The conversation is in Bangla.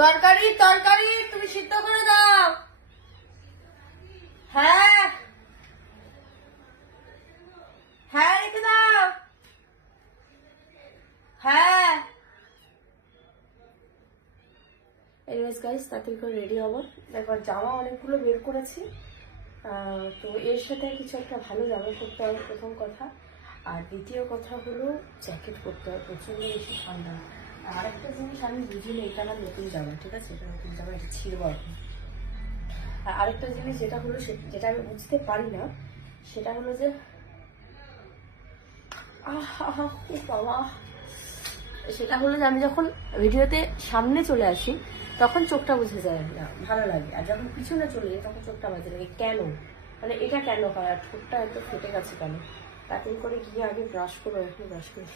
তরকারি তরকারি তুমি সিদ্ধ করে দাও। হ্যাঁ হ্যাঁ রেখে দাও। হ্যাঁ এনিওয়েজ গাইস, তাড়াতাড়ি করে রেডি হবো। এবার জামা অনেকগুলো বের করেছি, তো এর সাথে কিছু একটা ভালো জামা পরতে হবে প্রথম কথা। আর দ্বিতীয় কথা হলো জ্যাকেট পরতে হবে, প্রচণ্ড বেশি ঠান্ডা। আর একটা জিনিস আমি বুঝিনি, এটা আমার নতুন জামা, ঠিক আছে, এটা নতুন জামা, এটা ছিঁড়বো এখন। আর আরেকটা জিনিস যেটা হলো, যেটা আমি বুঝতে পারি না, সেটা হলো যে বাবা, সেটা হলো যে আমি যখন ভিডিওতে সামনে চলে আসি তখন চোখটা বুঝে যায় না, ভালো লাগে। আর যখন পিছনে চলে যাই তখন চোখটা বাজে লাগে। কেন, মানে এটা কেন হয়? আর ঠোঁটটা এত ফেটে গেছে কেন? তাড়াতাড়ি করে গিয়ে আগে ব্রাশ করবো, এখন ব্রাশ করি।